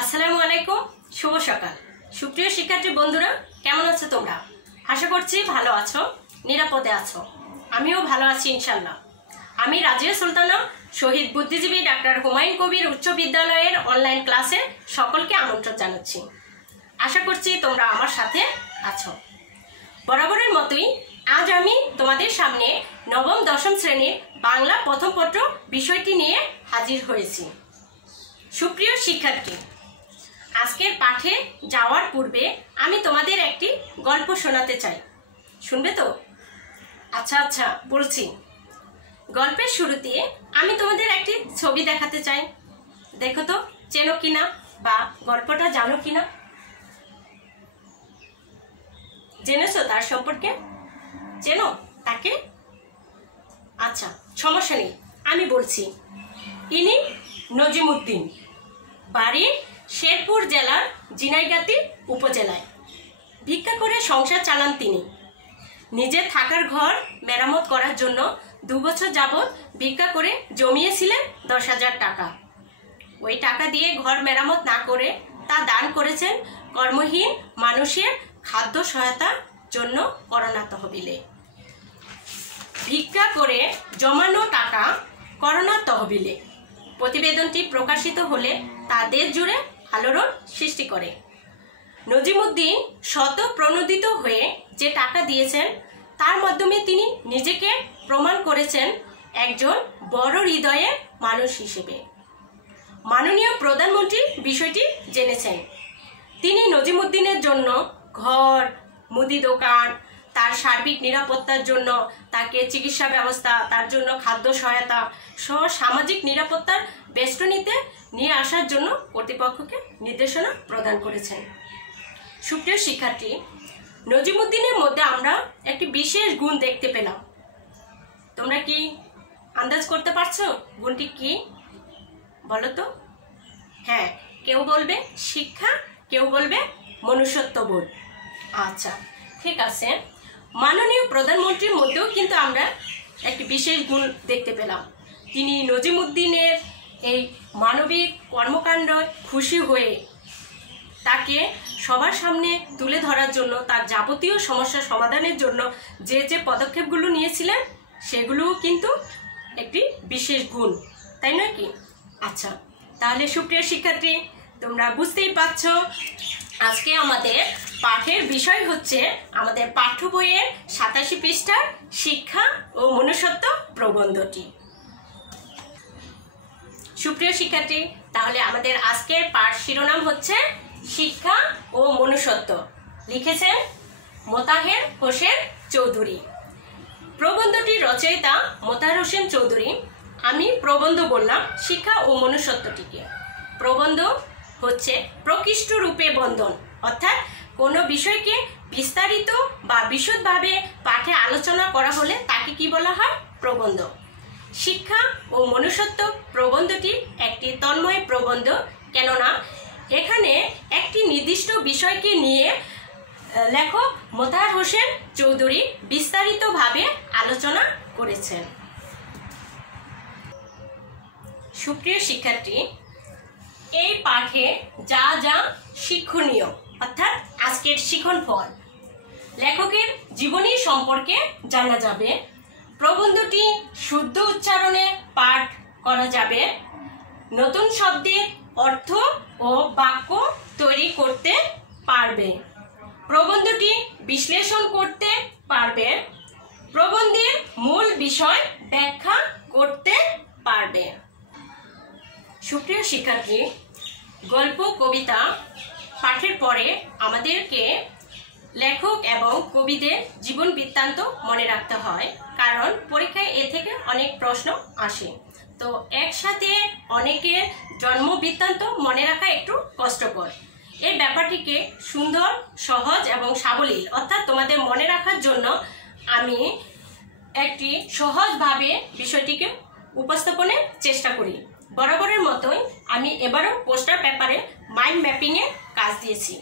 আসসালামু আলাইকুম, শুভ সকাল। সুপ্রিয় শিক্ষার্থী বন্ধুরা, কেমন আছো তোমরা? আশা করছি ভালো আছো, নিরাপদে আছো। আমিও ভালো আছি ইনশাল্লাহ। আমি রাজিয়া সুলতানা, শহীদ বুদ্ধিজীবী ডাক্তার হুমায়ুন কবির উচ্চ বিদ্যালয়ের অনলাইন ক্লাসে সকলকে আমন্ত্রণ জানাচ্ছি। আশা করছি তোমরা আমার সাথে আছো। বরাবরের মতোই আজ আমি তোমাদের সামনে নবম দশম শ্রেণীর বাংলা প্রথম পত্র বিষয়টি নিয়ে হাজির হয়েছি। সুপ্রিয় শিক্ষার্থী, আজকের পাঠে যাওয়ার পূর্বে আমি তোমাদের একটি গল্প শোনাতে চাই। শুনবে তো? আচ্ছা বলছি। গল্পের শুরুতে আমি তোমাদের একটি ছবি দেখাতে চাই। দেখো তো চেনো কিনা বা গল্পটা জানো কিনা। জেনেছো তার সম্পর্কে? চেনো তাকে? আচ্ছা, সমস্যা নেই, আমি বলছি। ইনি নজিমুদ্দিন, বাড়ি শেরপুর জেলার ঝিনাইগাতি উপজেলায়। ভিক্ষা করে সংসার চালান তিনি। নিজের থাকার ঘর মেরামত করার জন্য 2 বছর যাবৎ ভিক্ষা করে জমিয়েছিলেন 10,000 টাকা। ওই টাকা দিয়ে ঘর মেরামত না করে তা দান করেছেন কর্মহীন মানুষের খাদ্য সহায়তার জন্য করোনা তহবিলে। ভিক্ষা করে জমানো টাকা করোনা তহবিলে। প্রতিবেদনটি প্রকাশিত হলে তাদের জুড়ে আলোড়ন সৃষ্টি করে। নজিমুদ্দিন শত প্রণোদিত হয়ে যে টাকা দিয়েছেন তার মাধ্যমে তিনি নিজেকে প্রমাণ করেছেন একজন বড় হৃদয়ের মানুষ হিসেবে। মাননীয় প্রধানমন্ত্রী বিষয়টি জেনেছেন। তিনি নজিমুদ্দিনের জন্য ঘর, মুদি দোকান, তার সার্বিক নিরাপত্তার জন্য, তাকে চিকিৎসা ব্যবস্থা, তার জন্য খাদ্য সহায়তা সহ সামাজিক নিরাপত্তার বেষ্টনীতে নিয়ে আসার জন্য কর্তৃপক্ষকে নির্দেশনা প্রদান করেছেন। সুপ্রিয় শিক্ষার্থী, নজিমুদ্দিনের মধ্যে আমরা একটি বিশেষ গুণ দেখতে পেলাম। তোমরা কি আন্দাজ করতে পারছো গুণটি কি? বলো তো। হ্যাঁ, কেউ বলবে শিক্ষা, কেউ বলবে মনুষ্যত্ববোধ। আচ্ছা, ঠিক আছে। মাননীয় প্রধানমন্ত্রীর মধ্যেও কিন্তু আমরা একটি বিশেষ গুণ দেখতে পেলাম। তিনি নজিমুদ্দিনের এই মানবিক কর্মকাণ্ড খুশি হয়ে তাকে সবার সামনে তুলে ধরার জন্য, তার যাবতীয় সমস্যা সমাধানের জন্য যে পদক্ষেপগুলো নিয়েছিলেন সেগুলোও কিন্তু একটি বিশেষ গুণ, তাই নয় কি? আচ্ছা, তাহলে সুপ্রিয় শিক্ষার্থী, তোমরা বুঝতেই পারছো আজকে আমাদের পাঠের বিষয় হচ্ছে আমাদের পাঠ্য বইয়ের 87 পৃষ্ঠার শিক্ষা ও মনুষ্যত্ব প্রবন্ধটি। সুপ্রিয় শিক্ষার্থী, তাহলে আমাদের আজকের পাঠ শিরোনাম হচ্ছে শিক্ষা ও মনুষ্যত্ব। লিখেছেন মোতাহের হোসেন চৌধুরী। প্রবন্ধটির রচয়িতা মোতাহের হোসেন চৌধুরী। আমি প্রবন্ধ বললাম শিক্ষা ও মনুষ্যত্বটিকে। প্রবন্ধ হচ্ছে প্রকৃষ্ট রূপে বন্ধন, অর্থাৎ কোনো বিষয়কে বিস্তারিত বা বিশদভাবে পাঠে আলোচনা করা হলে তাকে কি বলা হয়? প্রবন্ধ। শিক্ষা ও মনুষ্যত্ব প্রবন্ধটি একটি তন্ময় প্রবন্ধ, কেননা এখানে একটি নির্দিষ্ট বিষয়কে নিয়ে লেখক মোতাহের হোসেন চৌধুরী বিস্তারিতভাবে আলোচনা করেছেন। সুপ্রিয় শিক্ষার্থী, এই পাঠে যা যা শিক্ষণীয়, অর্থাৎ আজকের শিখন ফল, লেখকের জীবনী সম্পর্কে জানা যাবে। প্রবন্ধটি শুদ্ধ উচ্চারণে পাঠ করা যাবে। নতুন শব্দের অর্থ ও বাক্য তৈরি করতে পারবে। প্রবন্ধটি বিশ্লেষণ করতে পারবে। প্রবন্ধের মূল বিষয় ব্যাখ্যা করতে পারবে। সুপ্রিয় শিক্ষার্থী, গল্প কবিতা পাঠের পরে আমাদেরকে লেখক এবং কবিদের জীবন বৃত্তান্ত মনে রাখতে হয়, কারণ পরীক্ষায় এ থেকে অনেক প্রশ্ন আসে। তো একসাথে অনেকের জন্ম বৃত্তান্ত মনে রাখা একটু কষ্টকর। এই ব্যাপারটিকে সুন্দর, সহজ এবং সাবলীল, অর্থাৎ তোমাদের মনে রাখার জন্য আমি একটি সহজভাবে বিষয়টিকে উপস্থাপনের চেষ্টা করি। বরাবরের মতোই আমি এবারও পোস্টার পেপারে মাইন্ড ম্যাপিংয়ে কাজ দিয়েছি।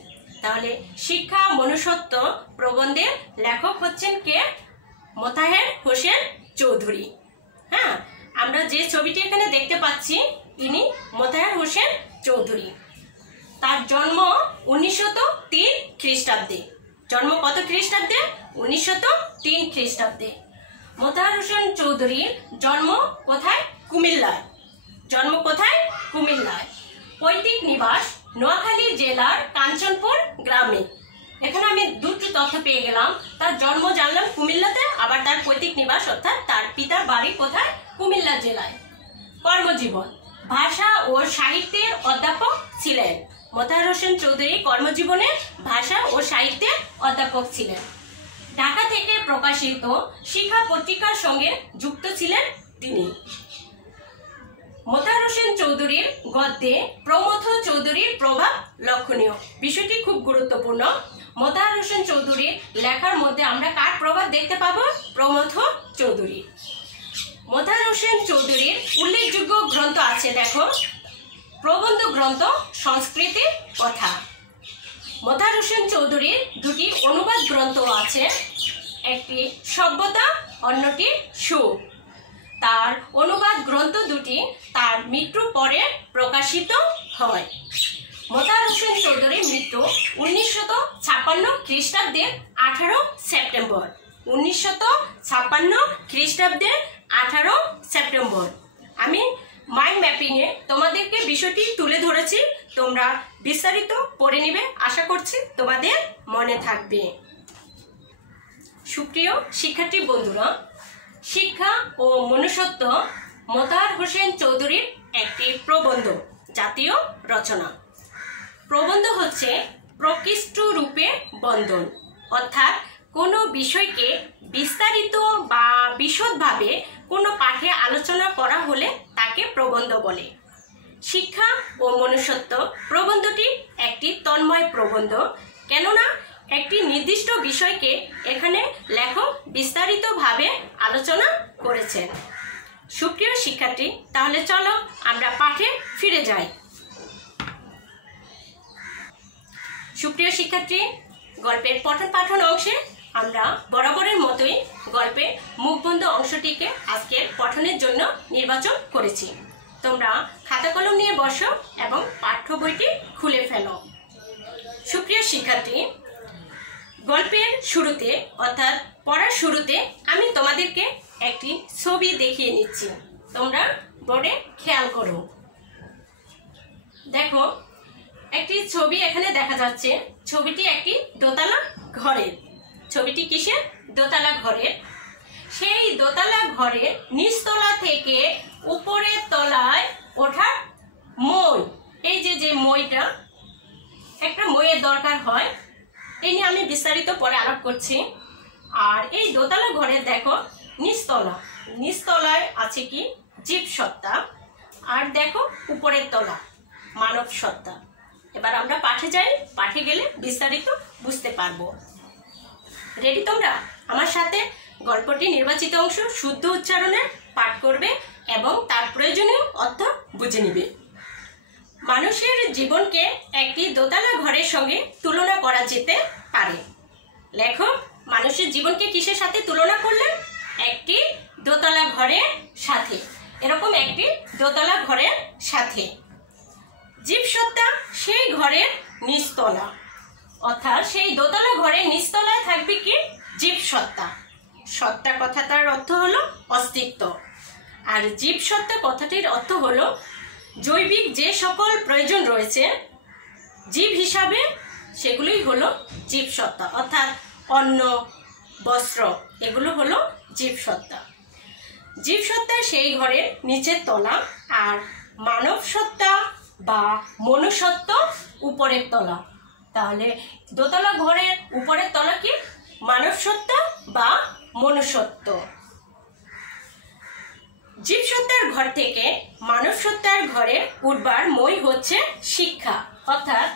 তাহলে শিক্ষা মনুষ্যত্ব প্রবন্ধের লেখক হচ্ছেন কে? মোতাহের হোসেন চৌধুরী। হ্যাঁ, আমরা যে ছবিটি এখানে দেখতে পাচ্ছি ইনি মোতাহের হোসেন চৌধুরী। তার জন্ম 1903 খ্রিস্টাব্দে। জন্ম কত খ্রিস্টাব্দে? 1903 খ্রিস্টাব্দে। মোতাহার হোসেন চৌধুরীর জন্ম কোথায়? কুমিল্লায়। জন্ম কোথায়? কুমিল্লায়। পৈতৃক নিবাস নোয়াখালী জেলার কাঞ্চনপুর গ্রামে। এখানে আমি দুটো তথ্য পেয়ে গেলাম, তার জন্ম জানলাম কুমিল্লাতে, আবার তার পৈতৃক নিবাস অর্থাৎ তার পিতার বাড়ি কোথায়? কুমিল্লা জেলায়। কর্মজীবন ভাষা ও সাহিত্যের অধ্যাপক ছিলেন। মোতাহার হোসেন চৌধুরী কর্মজীবনে ভাষা ও সাহিত্যের অধ্যাপক ছিলেন। ঢাকা থেকে প্রকাশিত শিক্ষা পত্রিকার সঙ্গে যুক্ত ছিলেন তিনি। মোতাহার হোসেন চৌধুরীর গদ্যে প্রমথ চৌধুরীর প্রভাব লক্ষণীয়। বিষয়টি খুব গুরুত্বপূর্ণ। মোতাহার হোসেন চৌধুরীর লেখার মধ্যে আমরা কার প্রভাব দেখতে পাবো? প্রমথ চৌধুরী। মোতাহার হোসেন চৌধুরীর উল্লেখযোগ্য গ্রন্থ আছে, দেখো, প্রবন্ধ গ্রন্থ সংস্কৃতির কথা। মোতাহার হোসেন চৌধুরীর দুটি অনুবাদ গ্রন্থ আছে, একটি সভ্যতা, অন্যটি সুখ। তার অনুবাদ গ্রন্থ দুটি তার মৃত্যুর পরে প্রকাশিত হয়। মোতাহার হোসেন চৌধুরীর মৃত্যু 1956 খ্রিস্টাব্দের 18 সেপ্টেম্বর। 1956 খ্রিস্টাব্দের 18 সেপ্টেম্বর। আমি মাইন্ড ম্যাপিংয়ে তোমাদেরকে বিষয়টি তুলে ধরেছি, তোমরা বিস্তারিত পড়ে নিবে, আশা করছি তোমাদের মনে থাকবে। সুপ্রিয় শিক্ষার্থী বন্ধুরা, শিক্ষা ও মনুষ্যত্ব মোতাহার হোসেন চৌধুরীর একটি প্রবন্ধ, জাতীয় রচনা। প্রবন্ধ হচ্ছে প্রকৃষ্ট রূপে বন্ধন, অর্থাৎ কোনো বিষয়কে বিস্তারিত বা বিশদভাবে কোনো পাঠে আলোচনা করা হলে তাকে প্রবন্ধ বলে। শিক্ষা ও মনুষ্যত্ব প্রবন্ধটি একটি তন্ময় প্রবন্ধ, কেননা একটি নির্দিষ্ট বিষয়কে এখানে লেখক বিস্তারিতভাবে আলোচনা করেছেন। সুপ্রিয় শিক্ষার্থী, তাহলে চলো আমরা পাঠে ফিরে যাই। সুপ্রিয় শিক্ষার্থী, গল্পের পঠন পাঠন অংশে আমরা বরাবরের মতোই গল্পের মুখবন্ধ অংশটিকে আজকের পঠনের জন্য নির্বাচন করেছি। তোমরা খাতা কলম নিয়ে বসো এবং পাঠ্য বইটি খুলে ফেলো। সুপ্রিয় শিক্ষার্থী, গল্পের শুরুতে অর্থাৎ পড়ার শুরুতে আমি তোমাদেরকে একটি ছবি দেখিয়ে নিচ্ছি, তোমরা বোর্ডে খেয়াল করো। দেখো, একটি ছবি এখানে দেখা যাচ্ছে। ছবিটি একটি দোতলা ঘরের। ছবিটি কিসের? দোতলা ঘরের। সেই দোতলা ঘরের নিচতলা থেকে উপরের তলায় ওঠার মই, এই যে মইটা, একটা মইয়ের দরকার হয়, এই নিয়ে আমি বিস্তারিত পরে আলাপ করছি। আর এই দোতলা ঘরের দেখো নিচতলায় আছে কি? জীবসত্তা। আর দেখো উপরের তলা মানব সত্তা। এবার আমরা পাঠে যাই, পাঠে গেলে বিস্তারিত বুঝতে পারবো। রেডি তোমরা? আমার সাথে গল্পটি নির্বাচিত অংশ শুদ্ধ উচ্চারণে পাঠ করবে এবং তার প্রয়োজনীয় অর্থ বুঝে নিবে। মানুষের জীবনকে একটি দোতলা ঘরের সঙ্গে তুলনা করা যেতে পারে। লেখক মানুষের জীবনকে কিসের সাথে তুলনা করলেন? একটি দোতলা ঘরের সাথে। এরকম একটি দোতলা ঘরের সাথে। জীবসত্তা সেই ঘরের নিচতলা, অর্থাৎ সেই দোতলা ঘরের নিচতলায় থাকবে কি? জীবসত্তা। সত্তা কথাটার অর্থ হলো অস্তিত্ব, আর জীবসত্তা কথাটির অর্থ হলো জৈবিক যে সকল প্রয়োজন রয়েছে জীব হিসাবে, সেগুলোই হলো জীবসত্তা, অর্থাৎ অন্ন, বস্ত্র, এগুলো হলো জীবসত্তা। জীবসত্তা সেই ঘরের নিচের তলা, আর মানব সত্তা বা মনুষ্যত্ব উপরের তলা। তাহলে দোতলা ঘরের উপরের তলা কি? মানব সত্তা বা মনুষ্যত্ব। জীবসত্তার ঘর থেকে মানব সত্তার ঘরে উঠবার মই হচ্ছে শিক্ষা, অর্থাৎ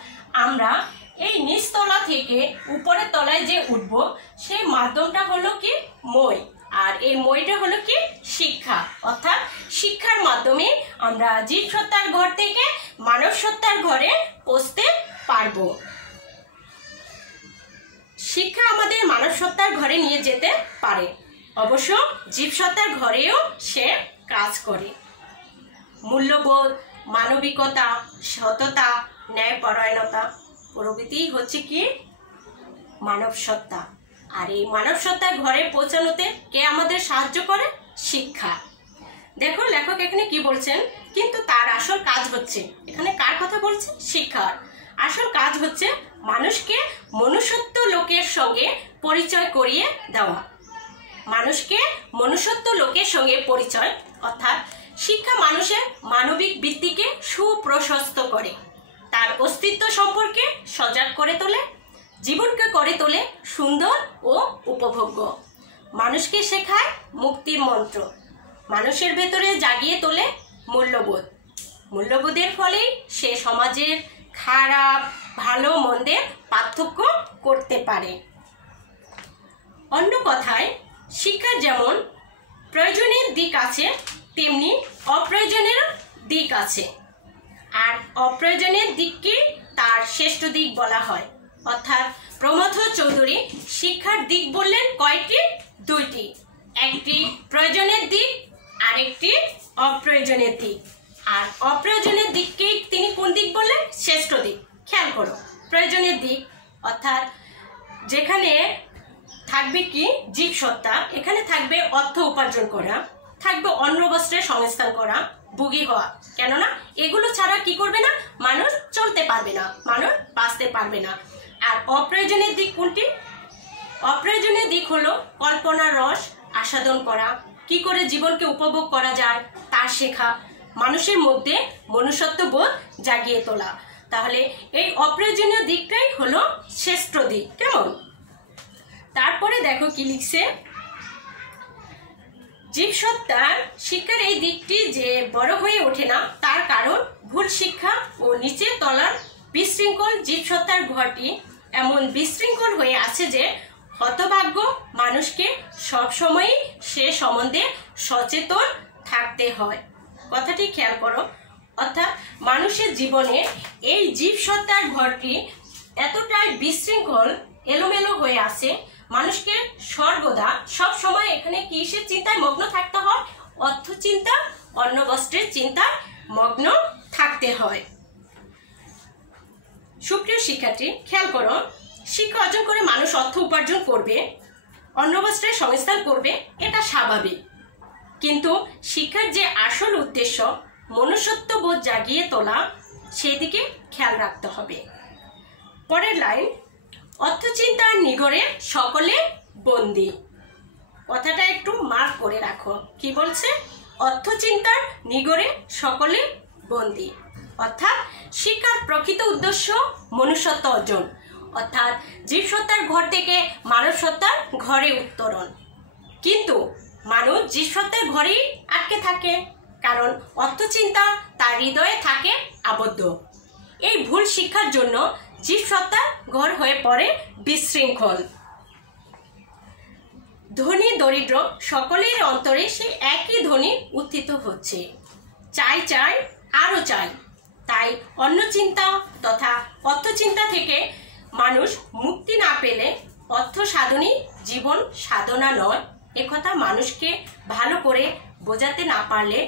আমরা এই নিচতলা থেকে উপরের তলায় যে উঠব সেই মাধ্যমটা হলো কি? মই। আর এই মইটা হলো কি? শিক্ষা, অর্থাৎ শিক্ষার মাধ্যমে আমরা জীবসত্তার ঘর থেকে মানব সত্তার ঘরে পৌঁছতে পারবো। শিক্ষা আমাদের মানব সত্তার ঘরে নিয়ে যেতে পারে, অবশ্য জীবসত্তার ঘরেও সে কাজ করে। মূল্যবোধ, মানবিকতা, সততা, ন্যায়পরায়ণতা প্রভৃতিই হচ্ছে কি মানব সত্তা। আর এই মানব সত্তার ঘরে পৌঁছানোতে কে আমাদের সাহায্য করে? শিক্ষা। দেখো লেখক এখানে কি বলছেন, কিন্তু তার আসল কাজ হচ্ছে, এখানে কার কথা বলছে? শিক্ষার। আসল কাজ হচ্ছে মানুষকে মনুষ্যত্ব লোকের সঙ্গে পরিচয় করিয়ে দেওয়া। মানুষকে মনুষ্যত্ব লোকের সঙ্গে পরিচয়, অর্থাৎ শিক্ষা মানুষের মানবিক বৃত্তিকে সুপ্রশস্ত করে, তার অস্তিত্ব সম্পর্কে সজাগ করে তোলে, জীবনকে করে তোলে সুন্দর ও উপভোগ্য। মানুষকে শেখায় মুক্তির মন্ত্র, মানুষের ভেতরে জাগিয়ে তোলে মূল্যবোধ। মূল্যবোধের ফলেই সে সমাজের খারাপ ভালো মন্দের পার্থক্য করতে পারে। অন্য কথায় শিক্ষার যেমন প্রয়োজনীয় দিক আছে, তেমনি অপ্রয়োজনীয় দিক আছে। আর অপ্রয়োজনীয় দিককে তার শ্রেষ্ঠ দিক বলা হয়। অর্থাৎ প্রমথ চৌধুরী শিক্ষার দিক বললেন কয়টি? দুইটি। একটি প্রয়োজনের দিক, আরেকটি অপ্রয়োজনীয় দিক। আর অপ্রয়োজনীয় দিককেই তিনি কোন দিক বললেন? শ্রেষ্ঠ দিক। খেয়াল করো, প্রয়োজনীয় দিক অর্থাৎ যেখানে থাকবে কি জীবসত্তা, এখানে থাকবে অর্থ উপার্জন করা, থাকবে অন্ন বস্ত্রের সংস্থান করা, ভোগী হওয়া। কেননা এগুলো ছাড়া কি করবে না? মানুষ চলতে পারবে না, মানুষ বাঁচতে পারবে না। আর অপ্রয়োজনীয় দিক কোনটি? অপ্রয়োজনীয় দিক হলো কল্পনার রস আস্বাদন করা, কি করে জীবনকে উপভোগ করা যায় তা শেখা, মানুষের মধ্যে মনুষ্যত্ব বোধ জাগিয়ে তোলা। তাহলে এই অপ্রয়োজনীয় দিকটাই হলো শ্রেষ্ঠ দিক। কেমন? তারপরে দেখো কি লিখছে, জীবসত্তার শিক্ষার এই দিকটি যে বড় হয়ে ওঠে না, তার কারণ ভুল শিক্ষা ও নিচের তলার বিশৃঙ্খল জীবসত্তার ঘরটি এমন বিশৃঙ্খল হয়ে আছে যে হতভাগ্য মানুষকে সবসময়ই সে সম্বন্ধে সচেতন থাকতে হয়। কথাটি খেয়াল করো, অর্থাৎ মানুষের জীবনে এই জীবসত্তার ঘরটি এতটাই বিশৃঙ্খল এলোমেলো হয়ে আছে, মানুষকে সর্বদা সব সময় এখানে কিসের চিন্তায় মগ্ন থাকতে হয়? অর্থ চিন্তা, অন্ন বস্ত্রের চিন্তায় মগ্ন থাকতে হয়। সুপ্রিয় শিক্ষার্থী, খেয়াল করো, শিক্ষা অর্জন করে মানুষ অর্থ উপার্জন করবে, অন্ন বস্ত্রের সংস্থান করবে, এটা স্বাভাবিক। কিন্তু শিক্ষার যে আসল উদ্দেশ্য মনুষ্যত্ব বোধ জাগিয়ে তোলা, সেদিকে খেয়াল রাখতে হবে। পরের লাইন, অর্থচিন্তার নিগড়ে সকলে বন্দী। কথাটা একটু মার্ক করে রাখো, কি বলছে? অর্থচিন্তার নিগড়ে সকলে বন্দী। অর্থাৎ শিক্ষার প্রকৃত উদ্দেশ্য মনুষ্যত্ব অর্জন, অর্থাৎ জীবসত্তার ঘর থেকে মানব সত্তার ঘরে উত্তরণ। কিন্তু মানুষ জীবসত্তার ঘরেই আটকে থাকে, কারণ অর্থচিন্তা তার হৃদয়ে থাকে আবদ্ধ। এই ভুল শিক্ষার জন্য জীবসত্তার ঘর হয়ে পড়ে বিশৃঙ্খল। ধনী দরিদ্র সকলের অন্তরে সে একই ধ্বনি উত্থিত হচ্ছে, চাই চাই আরো চাই। তাই অন্য চিন্তা তথা অর্থচিন্তা থেকে মানুষ মুক্তি না পেলে অর্থ সাধনই জীবন সাধনা নয়, একথা মানুষকে ভালো করে বোঝাতে না পারলে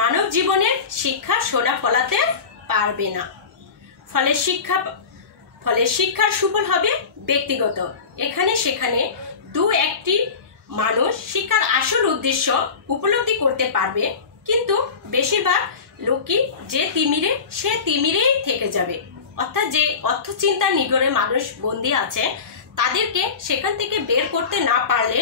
মানব জীবনের শিক্ষা সোনা ফলাতে পারবে না। ফলে শিক্ষার সুফল হবে ব্যক্তিগত, এখানে সেখানে দু একটি মানুষ শিক্ষার আসল উদ্দেশ্য উপলব্ধি করতে পারবে, কিন্তু বেশিরভাগ লোকই যে তিমিরে সে তিমিরেই থেকে যাবে। অর্থাৎ যে অর্থচিন্তার নিগড়ে মানুষ বন্দী আছে, তাদেরকে সেখান থেকে বের করতে না পারলে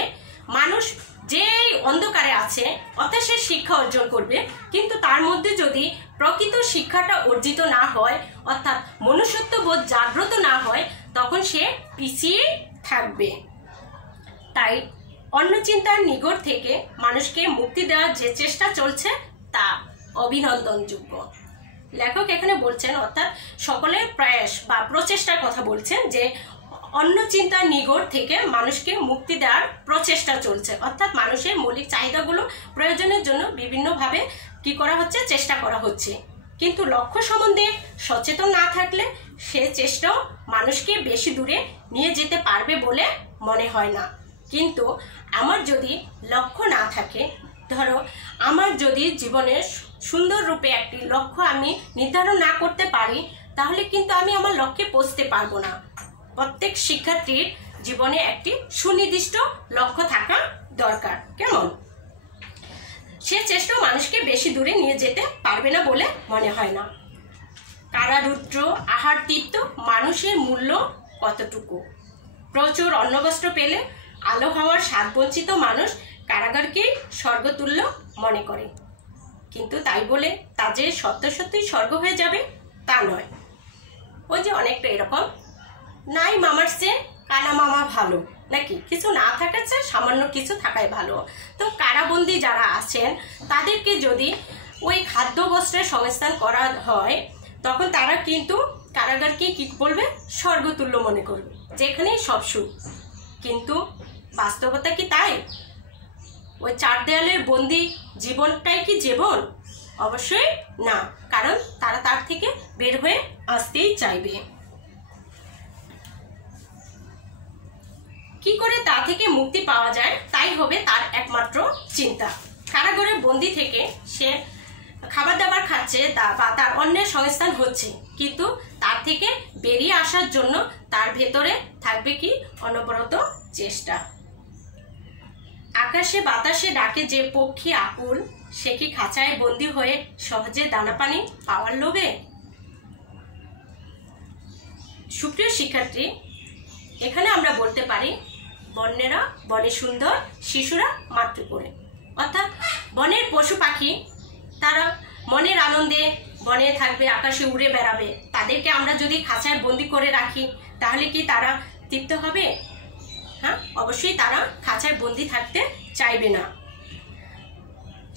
মানুষ যে অন্ধকারে আছে, অর্থাৎ সে শিক্ষা অর্জন করবে, কিন্তু তার মধ্যে যদি প্রকৃত শিক্ষাটা অর্জিত না হয়, অর্থাৎ মনুষ্যত্ব বোধ জাগ্রত না হয়, তখন সে পিছিয়ে থাকবে। তাই অন্য চিন্তার নিগড় থেকে মানুষকে মুক্তি দেওয়ার যে চেষ্টা চলছে তা অভিনন্দনযোগ্য। লেখক এখানে বলছেন, অর্থাৎ সকলের প্রয়াস বা প্রচেষ্টার কথা বলছেন, যে অন্য চিন্তার নিগড় থেকে মানুষকে মুক্তি দেওয়ার প্রচেষ্টা চলছে, অর্থাৎ মানুষের মৌলিক চাহিদাগুলো প্রয়োজনের জন্য বিভিন্নভাবে কি করা হচ্ছে? চেষ্টা করা হচ্ছে। কিন্তু লক্ষ্য সম্বন্ধে সচেতন না থাকলে সে চেষ্টাও মানুষকে বেশি দূরে নিয়ে যেতে পারবে বলে মনে হয় না। কিন্তু আমার যদি লক্ষ্য না থাকে, ধরো আমার যদি জীবনের সুন্দর রূপে একটি লক্ষ্য আমি নির্ধারণ না করতে পারি, তাহলে কিন্তু আমি আমার লক্ষ্যে পৌঁছতে পারবো না। প্রত্যেক শিক্ষার্থীর জীবনে একটি সুনির্দিষ্ট লক্ষ্য থাকা দরকার। কেমন? সে চেষ্টাও মানুষকে বেশি দূরে নিয়ে যেতে পারবে না বলে মনে হয় না। কারারুদ্র আহার তৃপ্ত মানুষের মূল্য কতটুকু? প্রচুর অন্নবস্ত্র পেলে আলো হওয়ার স্বাদ বঞ্চিত মানুষ কারাগারকেই স্বর্গতুল্য মনে করে, কিন্তু তাই বলে তা যে সত্য সত্যই স্বর্গ হয়ে যাবে তা নয়। ওই যে অনেকটা এরকম, নাই মামার চেয়ে কানা মামা ভালো, নাকি? কিছু না থাকার চেয়ে সামান্য কিছু থাকাই ভালো। তো কারাবন্দী যারা আছেন তাদেরকে যদি ওই খাদ্য বস্ত্রের সংস্থান করা হয়, তখন তারা কিন্তু কারাগারকে কি বলবে? স্বর্গতুল্য মনে করবে, যেখানেই সব সুখ। কিন্তু বাস্তবতা কি তাই? ওই চার দেয়ালের বন্দি জীবনটাই কি জীবন? অবশ্যই না, কারণ তারা তার থেকে বের হয়ে আসতেই চাইবে। কি করে তা থেকে মুক্তি পাওয়া যায় তাই হবে তার একমাত্র চিন্তা। কারাগারের বন্দি থেকে সে খাবার দাবার খাচ্ছে বা তার অন্যের সংস্থান হচ্ছে, কিন্তু তার থেকে বেরিয়ে আসার জন্য তার ভেতরে থাকবে কি? অনবরত চেষ্টা। আকাশে বাতাসে ডাকে যে পক্ষী আকুল, সে কি খাঁচায় বন্দি হয়ে সহজে দানা পানি পাওয়ার লোভে? সুপ্রিয় শিক্ষার্থী, এখানে আমরা বলতে পারি বন্যেরা বনে সুন্দর, শিশুরা মাতৃ করে। অর্থাৎ বনের পশু পাখি তারা মনের আনন্দে বনে থাকবে, আকাশে উড়ে বেড়াবে। তাদেরকে আমরা যদি খাঁচায় বন্দি করে রাখি তাহলে কি তারা তৃপ্ত হবে? হ্যাঁ, অবশ্যই তারা খাঁচায় বন্দি থাকতে চাইবে না।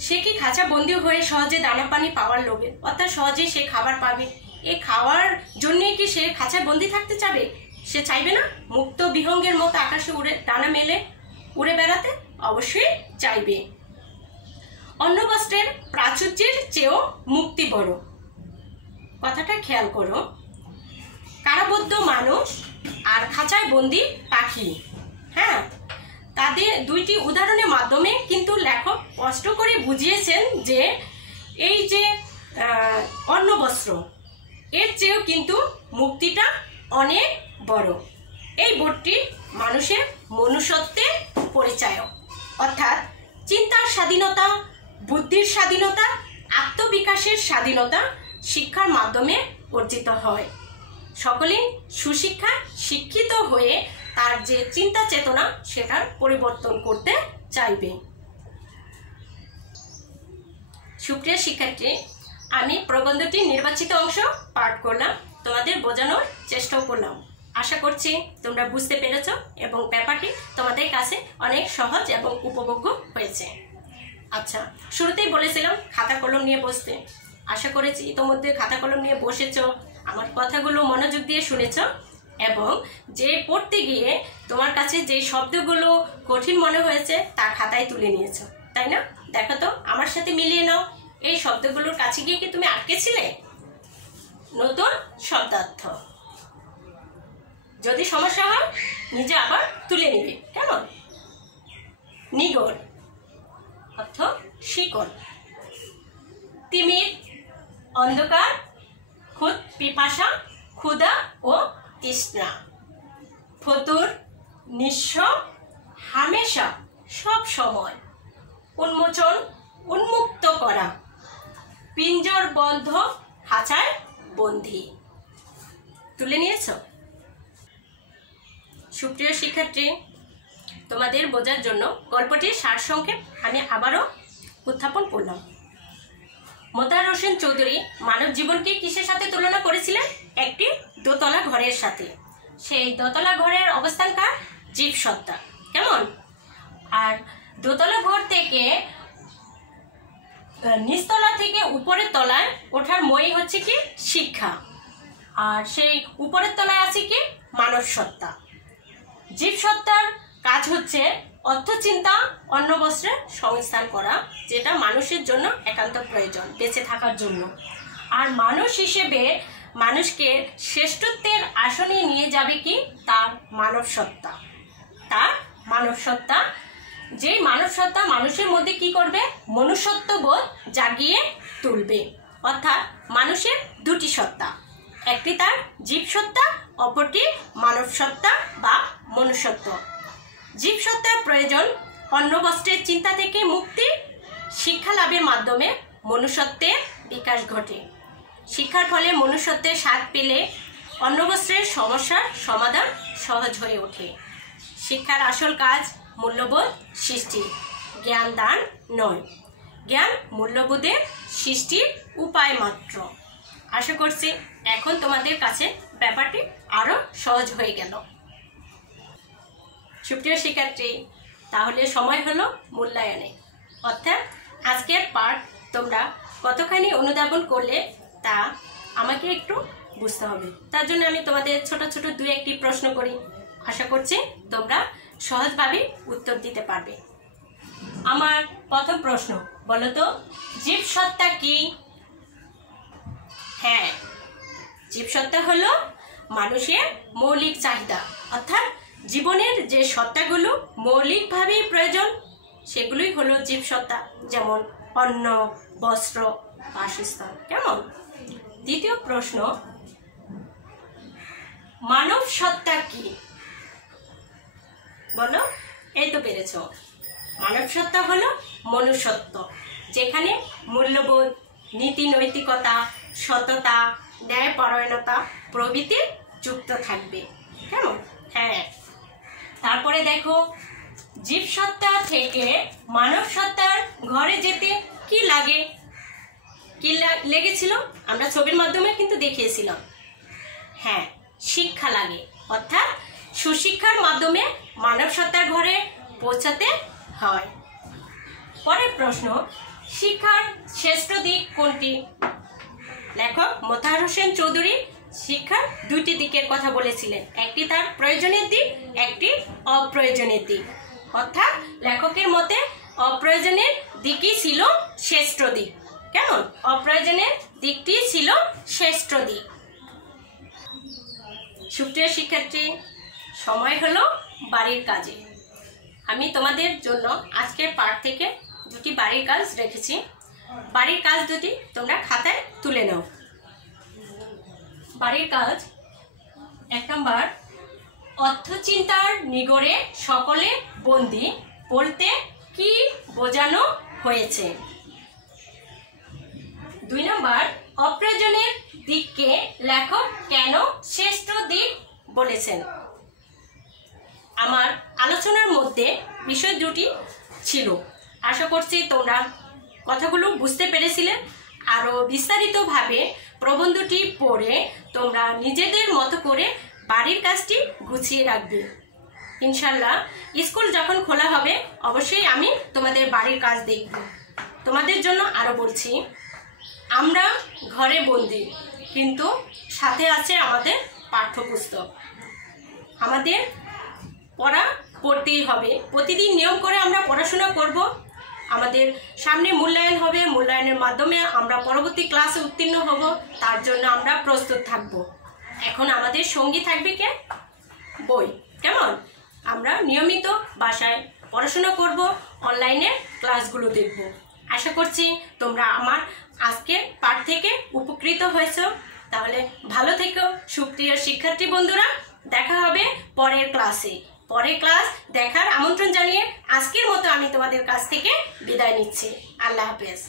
সে কি খাঁচা বন্দি হয়ে সহজে দানা পানি পাওয়ার লোভে, অর্থাৎ সহজে সে খাবার পাবে, এই খাওয়ার জন্য কি সে খাঁচায় বন্দি থাকতে চাবে? সে চাইবে না। মুক্ত বিহঙ্গের মতো আকাশে উড়ে ডানা মেলে উড়ে বেড়াতে অবশ্যই চাইবে। অন্নবস্ত্রের প্রাচুর্যের চেয়েও মুক্তি বড়, কথাটা খেয়াল করো। কারাবদ্ধ মানুষ আর খাঁচায় বন্দি পাখি, হ্যাঁ, তাদের দুইটি উদাহরণের মাধ্যমে কিন্তু লেখক স্পষ্ট করে বুঝিয়েছেন যে এই যে অন্নবস্ত্র, এর চেয়েও কিন্তু মুক্তিটা অনেক বড়। এই বোধটি মানুষের মনুষ্যত্বের পরিচয়, অর্থাৎ চিন্তার স্বাধীনতা, বুদ্ধির স্বাধীনতা, আত্মবিকাশের স্বাধীনতা শিক্ষার মাধ্যমে অর্জিত হয়। সকলেই সুশিক্ষা শিক্ষিত হয়ে তার যে চিন্তা চেতনা সেটার পরিবর্তন করতে চাইবে। সুপ্রিয় শিক্ষার্থী, আমি প্রবন্ধটির নির্বাচিত অংশ পাঠ করলাম, তোমাদের বোঝানোর চেষ্টাও করলাম। আশা করছি তোমরা বুঝতে পেরেছ এবং ব্যাপারটি তোমাদের কাছে অনেক সহজ এবং উপভোগ্য হয়েছে। আচ্ছা, শুরুতেই বলেছিলাম খাতা কলম নিয়ে বসতে। আশা করেছি ইতোমধ্যে খাতা কলম নিয়ে বসেছ, আমার কথাগুলো মনোযোগ দিয়ে শুনেছ এবং যে পড়তে গিয়ে তোমার কাছে যে শব্দগুলো কঠিন মনে হয়েছে তা খাতায় তুলে নিয়েছ, তাই না? দেখো তো, আমার সাথে মিলিয়ে নাও। এই শব্দগুলোর কাছে গিয়ে কি তুমি আটকেছিলে? নতুন শব্দার্থ। যদি সমস্যা হয় নিজে আবার তুলে নিবে, কেমন? নিগড় অর্থ শিকড়। তিমির অন্ধকার, খুদ পিপাসা, ক্ষুধা ও তৃষ্ণা। ফতুর নিঃস্ব, হামেশা সব সময়। উন্মোচন উন্মুক্ত করা। পিঞ্জর বন্ধ, খাঁচায় বন্দী। তুলে নিয়েছ? সুপ্রিয় শিক্ষার্থী, তোমাদের বোঝার জন্য গল্পটির সারসংক্ষেপ আমি আবারও উত্থাপন করলাম। মোতাহার হোসেন চৌধুরী মানব জীবনকে কিসের সাথে তুলনা করেছিলেন? একটি দোতলা ঘরের সাথে। সেই দোতলা ঘরের অবস্থান কার? জীবসত্তা, কেমন? আর দোতলা ঘর থেকে নিচতলা থেকে উপরের তলায় ওঠার মই হচ্ছে কি? শিক্ষা। আর সেই উপরের তলায় আছে কি? মানব সত্তা। জীবসত্তার কাজ হচ্ছে অর্থচিন্তা, অন্নবস্ত্রের সংস্থান করা, যেটা মানুষের জন্য একান্ত প্রয়োজন বেঁচে থাকার জন্য। আর মানুষ হিসেবে মানুষকে শ্রেষ্ঠত্বের আসনে নিয়ে যাবে কি? তার মানব সত্তা। তার মানব সত্তা, যেই মানব সত্তা মানুষের মধ্যে কি করবে? মনুষ্যত্ব বোধ জাগিয়ে তুলবে। অর্থাৎ মানুষের দুটি সত্তা, একটি তার জীবসত্তা, অপরটি মানবসত্তা বা মনুষ্যত্ব। জীবসত্তার প্রয়োজন অন্ন বস্ত্রের চিন্তা থেকে মুক্তি, শিক্ষা লাভের মাধ্যমে মনুষ্যত্বের বিকাশ ঘটে। শিক্ষার ফলে মনুষ্যত্বের স্বাদ পেলে অন্ন বস্ত্রের সমস্যার সমাধান সহজ হয়ে ওঠে। শিক্ষার আসল কাজ মূল্যবোধ সৃষ্টি, জ্ঞান দান নয়। জ্ঞান মূল্যবোধের সৃষ্টির উপায় মাত্র। আশা করছি এখন তোমাদের কাছে ব্যাপারটি আরো সহজ হয়ে গেল। সুপ্রিয় শিক্ষার্থী, তাহলে সময় হলো মূল্যায়নে। অর্থাৎ আজকের পাঠ তোমরা কতখানি অনুধাবন করলে তা আমাকে একটু বুঝতে হবে। তার জন্য আমি তোমাদের ছোট ছোট 2-1টি প্রশ্ন করি। আশা করছি তোমরা সহজভাবে উত্তর দিতে পারবে। আমার প্রথম প্রশ্ন, বলো তো জীবসত্তা কি? হ্যাঁ, জীবসত্তা হলো মানুষের মৌলিক চাহিদা, অর্থাৎ জীবনের যে সত্তাগুলো মৌলিকভাবে প্রয়োজন সেগুলোই হলো জীবসত্তা, যেমন অন্ন, বস্ত্র, বাসস্থান। কেমন? দ্বিতীয় প্রশ্ন, মানব সত্তা কি? বলো। এই তো পেরেছ। মানব সত্তা হলো মনুষ্যত্ব, যেখানে মূল্যবোধ, নীতি নৈতিকতা, সততা, ন্যায়পরায়ণতা প্রভৃতি যুক্ত থাকবে। কেমন? হ্যাঁ। তারপরে দেখো, জীবসত্তা থেকে মানব সত্তার ঘরে যেতে কি লাগে? কি লেগেছিল? আমরা ছবির মাধ্যমে কিন্তু দেখিয়েছিলাম। হ্যাঁ, শিক্ষা লাগে, অর্থাৎ সুশিক্ষার মাধ্যমে মানব সত্তার ঘরে পৌঁছাতে হয়। পরের প্রশ্ন, শিক্ষার শ্রেষ্ঠ দিক কোনটি? লেখক মোতাহার হোসেন চৌধুরী শিক্ষার 2টি দিকের কথা বলেছিলেন, একটি তার প্রয়োজনের দিক, একটি অপ্রয়োজনের দিক। অর্থাৎ লেখকের মতে অপ্রয়োজনের দিকই ছিল শ্রেষ্ঠ দিক। কেমন? অপ্রয়োজনের দিকটি ছিল শ্রেষ্ঠ দিক। সুপ্রিয় শিক্ষার্থী, সময় হলো বাড়ির কাজে। আমি তোমাদের জন্য আজকের পাঠ থেকে 2টি বাড়ির কাজ রেখেছি। বাড়ির কাজ 2টি তোমরা খাতায় তুলে নাও। বাড়ির কাজ 1 নম্বর, অর্থচিন্তার নিগড়ে সকলে বন্দী বলতে কি বোঝানো হয়েছে? 2 নম্বর, অপ্রয়োজনের দিককে লেখক কেন শ্রেষ্ঠ দিক বলেছেন? আমার আলোচনার মধ্যে বিষয় 2টি ছিল। আশা করছি তোমরা কথাগুলো বুঝতে পেরেছিলে। আরো বিস্তারিতভাবে প্রবন্ধটি পড়ে তোমরা নিজেদের মতো করে বাড়ির কাজটি গুছিয়ে রাখবে। ইনশাল্লাহ স্কুল যখন খোলা হবে অবশ্যই আমি তোমাদের বাড়ির কাজ দেখব। তোমাদের জন্য আরো বলছি, আমরা ঘরে বন্দি, কিন্তু সাথে আছে আমাদের পাঠ্যপুস্তক। আমাদের পড়তেই হবে। প্রতিদিন নিয়ম করে আমরা পড়াশোনা করব। আমাদের সামনে মূল্যায়ন হবে, মূল্যায়নের মাধ্যমে আমরা পরবর্তী ক্লাসে উত্তীর্ণ হব। তার জন্য আমরা প্রস্তুত থাকব। এখন আমাদের সঙ্গী থাকবে কে? বই। কেমন? আমরা নিয়মিত বাসায় পড়াশোনা করব, অনলাইনে ক্লাসগুলো দেখব। আশা করছি তোমরা আমার আজকের পাঠ থেকে উপকৃত হয়েছো। তাহলে ভালো থেকো সুপ্রিয় শিক্ষার্থী বন্ধুরা। দেখা হবে পরের ক্লাসে। পরের ক্লাস দেখার আমন্ত্রণ জানিয়ে আজকের মতো আমি তোমাদের কাছ থেকে বিদায় নিচ্ছি। আল্লাহ হাফেজ।